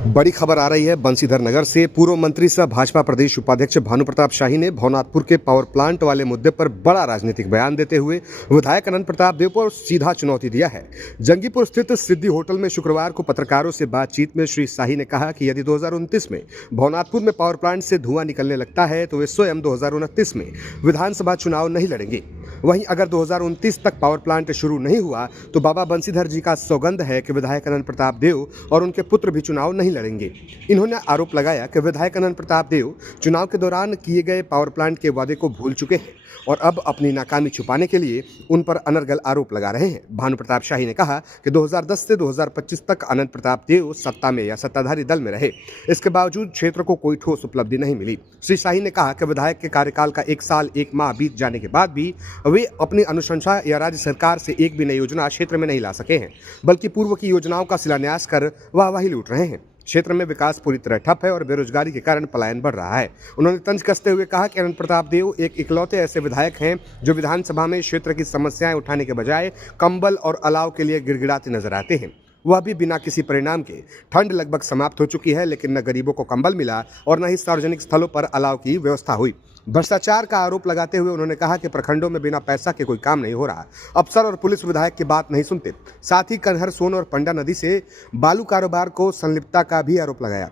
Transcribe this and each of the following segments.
बड़ी खबर आ रही है बंसीधर नगर से। पूर्व मंत्री सह भाजपा प्रदेश उपाध्यक्ष भानु प्रताप शाही ने भवनाथपुर के पावर प्लांट वाले मुद्दे पर बड़ा राजनीतिक बयान देते हुए विधायक अनंत प्रताप देव को सीधा चुनौती दिया है। जंगीपुर स्थित सिद्धि होटल में शुक्रवार को पत्रकारों से बातचीत में श्री शाही ने कहा कि यदि 2029 में भवनाथपुर में पावर प्लांट से धुआं निकलने लगता है तो वे स्वयं 2029 में विधानसभा चुनाव नहीं लड़ेंगे। वहीं अगर 2029 तक पावर प्लांट शुरू नहीं हुआ तो बाबा बंसीधर जी का सौगंध है कि विधायक अनंत प्रताप देव और उनके पुत्र भी चुनाव नहीं लड़ेंगे। इन्होंने आरोप लगाया कि विधायक अनंत प्रताप देव चुनाव के दौरान किए गए पावर प्लांट के वादे को भूल चुके हैं और अब अपनी नाकामी छुपाने के लिए उन पर अनर्गल आरोप लगा रहे हैं। भानु प्रताप शाही ने कहा कि 2010 से 2025 तक अनंत प्रताप देव सत्ता में या सत्ताधारी दल में रहे, इसके बावजूद क्षेत्र को कोई ठोस उपलब्धि नहीं मिली। श्री शाही ने कहा कि विधायक के कार्यकाल का 1 साल 1 माह बीत जाने के बाद भी वे अपनी अनुशंसा या राज्य सरकार से एक भी नई योजना क्षेत्र में नहीं ला सके हैं, बल्कि पूर्व की योजनाओं का शिलान्यास कर वाहवाही लूट रहे हैं। क्षेत्र में विकास पूरी तरह ठप है और बेरोजगारी के कारण पलायन बढ़ रहा है। उन्होंने तंज कसते हुए कहा कि अनंत प्रताप देव एक इकलौते ऐसे विधायक हैं जो विधानसभा में क्षेत्र की समस्याएं उठाने के बजाय कंबल और अलाव के लिए गिड़गिड़ाते नजर आते हैं, वह भी बिना किसी परिणाम के। ठंड लगभग समाप्त हो चुकी है, लेकिन न गरीबों को कंबल मिला और न ही सार्वजनिक स्थलों पर अलाव की व्यवस्था हुई। भ्रष्टाचार का आरोप लगाते हुए उन्होंने कहा कि प्रखंडों में बिना पैसा के कोई काम नहीं हो रहा। अफसर और पुलिस विधायक की बात नहीं सुनते। साथ ही कन्हर, सोन और पंडा नदी से बालू कारोबार को संलिप्तता का भी आरोप लगाया।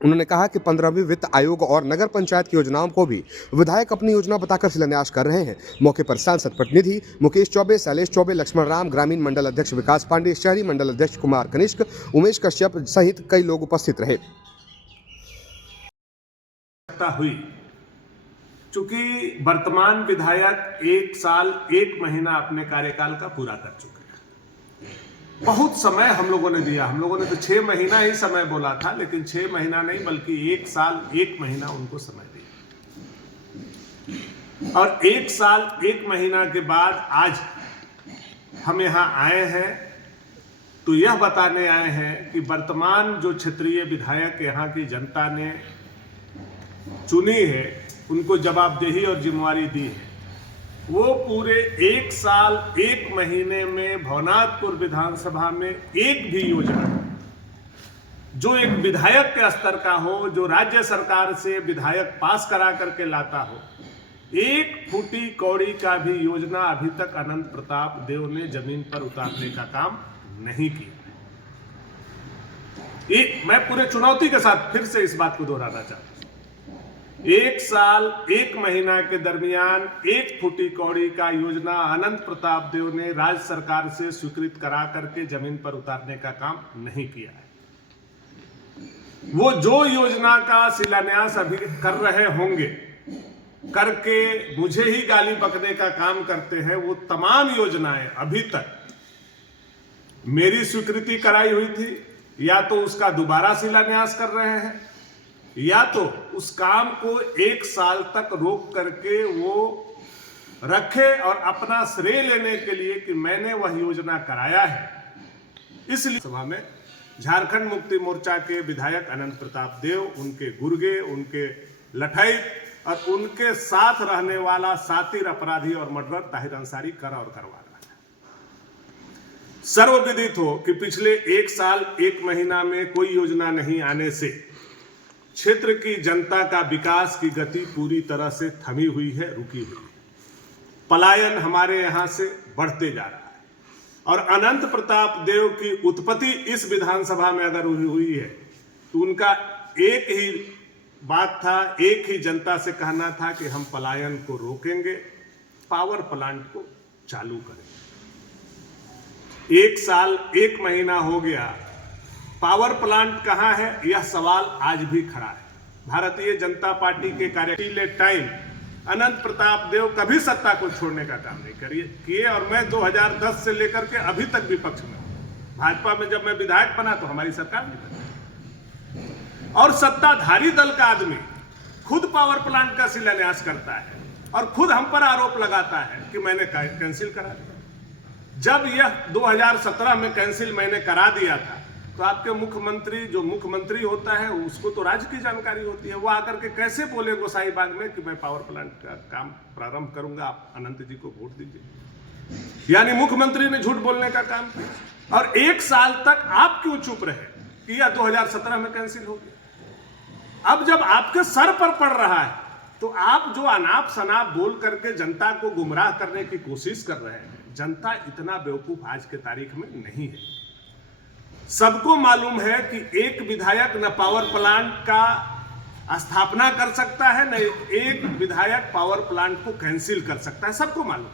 उन्होंने कहा कि 15वीं वित्त आयोग और नगर पंचायत की योजनाओं को भी विधायक अपनी योजना बताकर शिलान्यास कर रहे हैं। मौके पर सांसद प्रतिनिधि मुकेश चौबे, शैलेश चौबे, लक्ष्मण राम, ग्रामीण मंडल अध्यक्ष विकास पांडे, शहरी मंडल अध्यक्ष कुमार कनिष्क, उमेश कश्यप सहित कई लोग उपस्थित रहे। हुई चूंकि वर्तमान विधायक 1 साल 1 महीना अपने कार्यकाल का पूरा कर चुके हैं। बहुत समय हम लोगों ने दिया, हम लोगों ने तो 6 महीना ही समय बोला था, लेकिन 6 महीना नहीं बल्कि 1 साल 1 महीना उनको समय दिया। और 1 साल 1 महीना के बाद आज हम यहाँ आए हैं तो यह बताने आए हैं कि वर्तमान जो क्षेत्रीय विधायक यहाँ की जनता ने चुनी है, उनको जवाबदेही और जिम्मेवारी दी है। वो पूरे 1 साल 1 महीने में भवनाथपुर विधानसभा में एक भी योजना जो एक विधायक के स्तर का हो, जो राज्य सरकार से विधायक पास करा करके लाता हो, 1 फूटी कौड़ी का भी योजना अभी तक अनंत प्रताप देव ने जमीन पर उतारने का काम नहीं किया। मैं पूरे चुनौती के साथ फिर से इस बात को दोहराना चाहता हूं। 1 साल 1 महीना के दरमियान 1 फूटी कौड़ी का योजना अनंत प्रताप देव ने राज्य सरकार से स्वीकृत करा करके जमीन पर उतारने का काम नहीं किया है। वो जो योजना का शिलान्यास अभी कर रहे होंगे, करके मुझे ही गाली बकने का काम करते हैं, वो तमाम योजनाएं अभी तक मेरी स्वीकृति कराई हुई थी, या तो उसका दोबारा शिलान्यास कर रहे हैं, या तो उस काम को 1 साल तक रोक करके वो रखे और अपना श्रेय लेने के लिए कि मैंने वह योजना कराया है। इसलिए सभा में झारखंड मुक्ति मोर्चा के विधायक अनंत प्रताप देव, उनके गुर्गे, उनके लठई और उनके साथ रहने वाला सातिर अपराधी और मर्डरर ताहिर अंसारी कर और करवा रहा है। सर्वविदित हो कि पिछले 1 साल 1 महीना में कोई योजना नहीं आने से क्षेत्र की जनता का विकास की गति पूरी तरह से थमी हुई है, रुकी हुई है। पलायन हमारे यहां से बढ़ते जा रहा है और अनंत प्रताप देव की उत्पत्ति इस विधानसभा में अगर हुई है तो उनका एक ही बात था, एक ही जनता से कहना था कि हम पलायन को रोकेंगे, पावर प्लांट को चालू करेंगे। 1 साल 1 महीना हो गया, पावर प्लांट कहां है, यह सवाल आज भी खड़ा है। भारतीय जनता पार्टी के कार्यकाल टाइम अनंत प्रताप देव कभी सत्ता को छोड़ने का काम नहीं किए और मैं 2010 से लेकर के अभी तक विपक्ष में हूं। भाजपा में जब मैं विधायक बना तो हमारी सरकार नहीं बनी और सत्ताधारी दल का आदमी खुद पावर प्लांट का शिलान्यास करता है और खुद हम पर आरोप लगाता है कि मैंने कैंसिल करा दिया। जब यह 2017 में कैंसिल मैंने करा दिया था तो आपके मुख्यमंत्री, जो मुख्यमंत्री होता है उसको तो राज्य की जानकारी होती है, वो आकर के कैसे बोले गोसाईबाग में कि मैं पावर प्लांट का काम प्रारंभ करूंगा, आप अनंत जी को वोट दीजिए। यानी मुख्यमंत्री ने झूठ बोलने का काम किया। और 1 साल तक आप क्यों चुप रहे? कि या 2017 में कैंसिल हो गया। अब जब आपके सर पर पड़ रहा है तो आप जो अनाप शनाप बोल करके जनता को गुमराह करने की कोशिश कर रहे हैं, जनता इतना बेवकूफ आज के तारीख में नहीं है। सबको मालूम है कि एक विधायक न पावर प्लांट का स्थापना कर सकता है, न एक विधायक पावर प्लांट को कैंसिल कर सकता है, सबको मालूम है।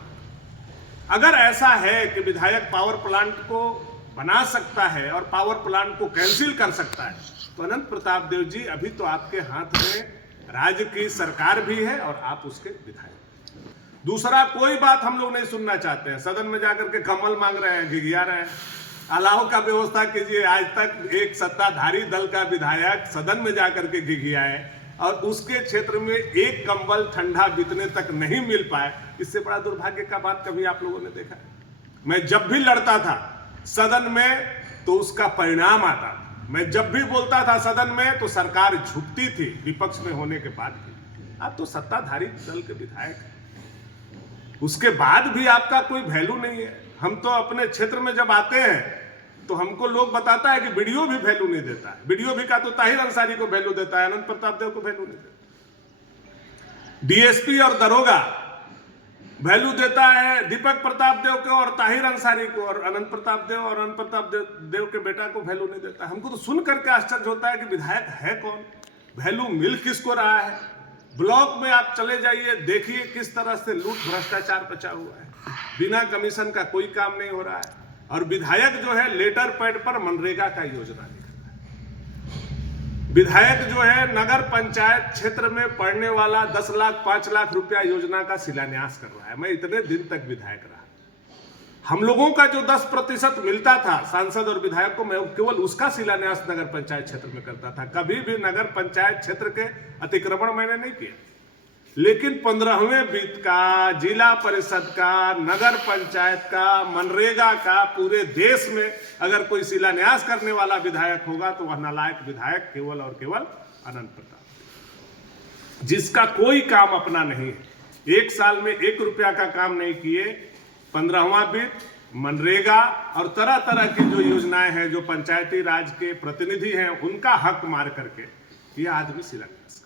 अगर ऐसा है कि विधायक पावर प्लांट को बना सकता है और पावर प्लांट को कैंसिल कर सकता है, तो अनंत प्रताप देव जी अभी तो आपके हाथ में राज्य की सरकार भी है और आप उसके विधायक। दूसरा कोई बात हम लोग नहीं सुनना चाहते हैं। सदन में जाकर के कमल मांग रहे हैं, घिघिया रहे हैं। अलाव का व्यवस्था कीजिए। आज तक एक सत्ताधारी दल का विधायक सदन में जाकर के घिघियाए और उसके क्षेत्र में एक कंबल ठंडा बीतने तक नहीं मिल पाए, इससे बड़ा दुर्भाग्य का बात कभी आप लोगों ने देखा है? मैं जब भी लड़ता था सदन में तो उसका परिणाम आता था। मैं जब भी बोलता था सदन में तो सरकार झुकती थी, विपक्ष में होने के बाद भी। आप तो सत्ताधारी दल के विधायक हैं, उसके बाद भी आपका कोई वैल्यू नहीं है। हम तो अपने क्षेत्र में जब आते हैं तो हमको लोग बताता है कि वीडियो भी वैल्यू नहीं देता है। वीडियो भी का तो ताहिर अंसारी को वैल्यू देता है, अनंत प्रताप देव को वैल्यू नहीं देता। डीएसपी और दरोगा वैल्यू देता है दीपक प्रताप देव को और ताहिर अंसारी को, और अनंत प्रताप देव और अनंत प्रताप देव के बेटा को वैल्यू नहीं देता। हमको तो सुन करके आश्चर्य होता है कि विधायक है कौन, वैल्यू मिल किसको रहा है। ब्लॉक में आप चले जाइए, देखिए किस तरह से लूट भ्रष्टाचार बचा हुआ है, बिना कमीशन का कोई काम नहीं हो रहा है। और विधायक जो है लेटर पैड पर मनरेगा का योजना लिख रहा है। विधायक जो है नगर पंचायत क्षेत्र में पड़ने वाला 10 लाख 5 लाख रुपया योजना का शिलान्यास कर रहा है। मैं इतने दिन तक विधायक रहा, हम लोगों का जो 10% मिलता था सांसद और विधायक को, मैं केवल उसका शिलान्यास नगर पंचायत क्षेत्र में करता था। कभी भी नगर पंचायत क्षेत्र के अतिक्रमण मैंने नहीं किया। लेकिन 15वें वित्त का, जिला परिषद का, नगर पंचायत का, मनरेगा का पूरे देश में अगर कोई शिलान्यास करने वाला विधायक होगा तो वह नालायक विधायक केवल और केवल अनंत प्रताप, जिसका कोई काम अपना नहीं है। 1 साल में 1 रुपया का काम नहीं किए। 15वां वित्त, मनरेगा और तरह तरह की जो योजनाएं हैं, जो पंचायती राज के प्रतिनिधि हैं, उनका हक मार करके यह आदमी शिलान्यास कर।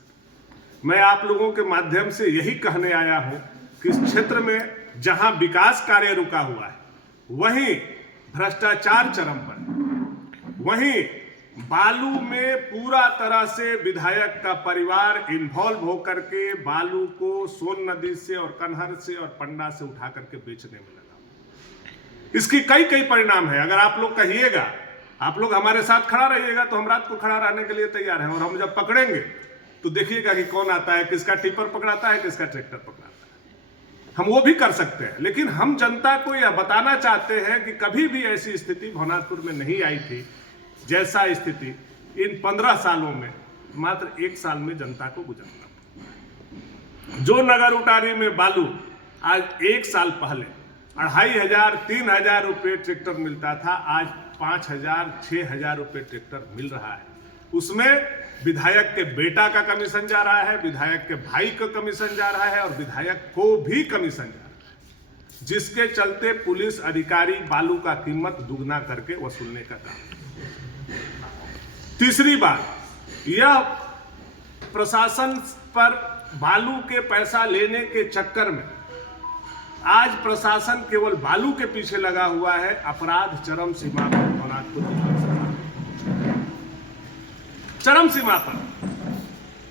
मैं आप लोगों के माध्यम से यही कहने आया हूं कि इस क्षेत्र में जहां विकास कार्य रुका हुआ है, वहीं भ्रष्टाचार चरम पर, वहीं बालू में पूरा तरह से विधायक का परिवार इन्वॉल्व होकर के बालू को सोन नदी से और कन्हर से और पंडा से उठा करके बेचने में लगा। इसकी कई परिणाम है। अगर आप लोग कहिएगा, आप लोग हमारे साथ खड़ा रहिएगा तो हम रात को खड़ा रहने के लिए तैयार हैं। और हम जब पकड़ेंगे तो देखिएगा कि कौन आता है, किसका टिपर पकड़ाता है, किसका ट्रैक्टर पकड़ाता है। हम वो भी कर सकते हैं, लेकिन हम जनता को यह बताना चाहते हैं कि कभी भी ऐसी स्थिति भवनाथपुर में नहीं आई थी जैसा स्थिति इन 15 सालों में मात्र 1 साल में जनता को गुजरना। जो नगर उटारी में बालू आज 1 साल पहले 2500 3000 रुपये ट्रैक्टर मिलता था, आज 5000 6000 रुपये ट्रैक्टर मिल रहा है। उसमें विधायक के बेटा का कमीशन जा रहा है, विधायक के भाई का कमीशन जा रहा है और विधायक को भी कमीशन जा रहा है, जिसके चलते पुलिस अधिकारी बालू का कीमत दुगना करके वसूलने का काम। तीसरी बात, यह प्रशासन पर बालू के पैसा लेने के चक्कर में आज प्रशासन केवल बालू के पीछे लगा हुआ है। अपराध चरम सीमा पर भवनाथपुर, चरम सीमा पर।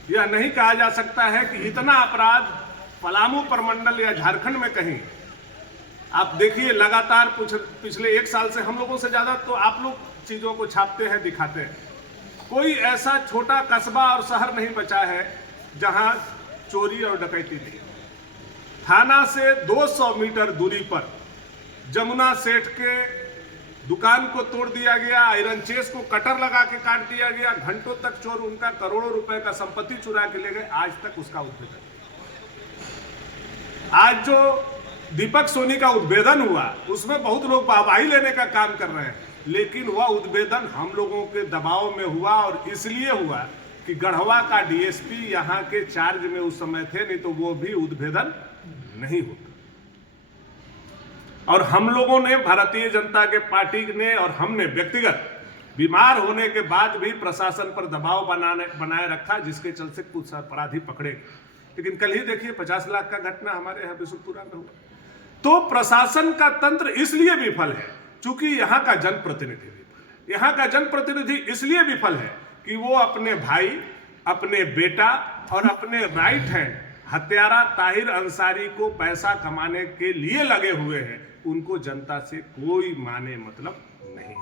यह नहीं कहा जा सकता है कि इतना अपराध पलामू प्रमंडल या झारखंड में कहीं। आप देखिए लगातार पिछले 1 साल से हम लोगों से ज्यादा तो आप लोग चीजों को छापते हैं, दिखाते हैं। कोई ऐसा छोटा कस्बा और शहर नहीं बचा है जहां चोरी और डकैती नहीं। थाना से 200 मीटर दूरी पर जमुना सेठ के दुकान को तोड़ दिया गया, आयरन चेस को कटर लगा के काट दिया गया, घंटों तक चोर उनका करोड़ों रुपए का संपत्ति चुरा के ले गए, आज तक उसका उद्भेदन। आज जो दीपक सोनी का उद्भेदन हुआ उसमें बहुत लोग वाहवाही लेने का काम कर रहे हैं, लेकिन वह उद्भेदन हम लोगों के दबाव में हुआ और इसलिए हुआ कि गढ़वा का डीएसपी यहाँ के चार्ज में उस समय थे, नहीं तो वो भी उद्भेदन नहीं होता। और हम लोगों ने, भारतीय जनता के पार्टी ने और हमने व्यक्तिगत बीमार होने के बाद भी प्रशासन पर दबाव बनाए रखा, जिसके चलते कुछ अपराधी पकड़े गए। लेकिन कल ही देखिए 50 लाख का घटना हमारे यहाँ बिशुनपुरा में हुआ। तो प्रशासन का तंत्र इसलिए विफल है क्योंकि यहाँ का जनप्रतिनिधि विफल है। यहाँ का जनप्रतिनिधि इसलिए विफल है कि वो अपने भाई, अपने बेटा और अपने राइट हैंड हत्यारा ताहिर अंसारी को पैसा कमाने के लिए लगे हुए हैं। उनको जनता से कोई माने मतलब नहीं।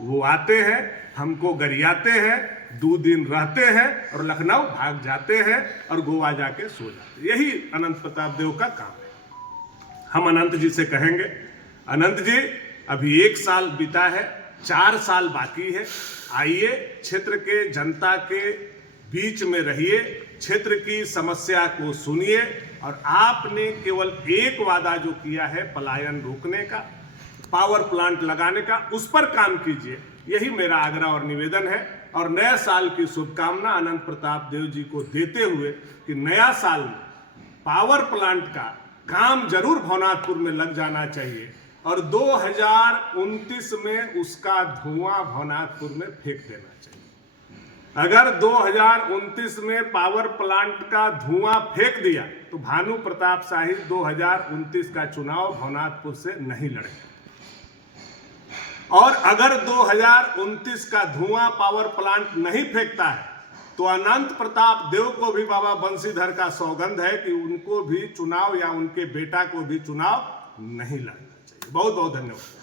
वो आते हैं, हमको गरियाते हैं, 2 दिन रहते हैं और लखनऊ भाग जाते हैं और गोवा जाके सो जाते हैं। यही अनंत प्रताप देव का काम है। हम अनंत जी से कहेंगे, अनंत जी अभी 1 साल बीता है, 4 साल बाकी है। आइए, क्षेत्र के जनता के बीच में रहिए, क्षेत्र की समस्या को सुनिए और आपने केवल एक वादा जो किया है पलायन रोकने का, पावर प्लांट लगाने का, उस पर काम कीजिए। यही मेरा आग्रह और निवेदन है। और नए साल की शुभकामना अनंत प्रताप देव जी को देते हुए कि नया साल में पावर प्लांट का काम जरूर भवनाथपुर में लग जाना चाहिए और 2029 में उसका धुआं भवनाथपुर में फेंक देना चाहिए। अगर 2029 में पावर प्लांट का धुआं फेंक दिया तो भानु प्रताप शाही 2029 का चुनाव भवनाथपुर से नहीं लड़ेगा। और अगर 2029 का धुआं पावर प्लांट नहीं फेंकता है तो अनंत प्रताप देव को भी बाबा बंशीधर का सौगंध है कि उनको भी चुनाव या उनके बेटा को भी चुनाव नहीं लड़ना चाहिए। बहुत बहुत धन्यवाद।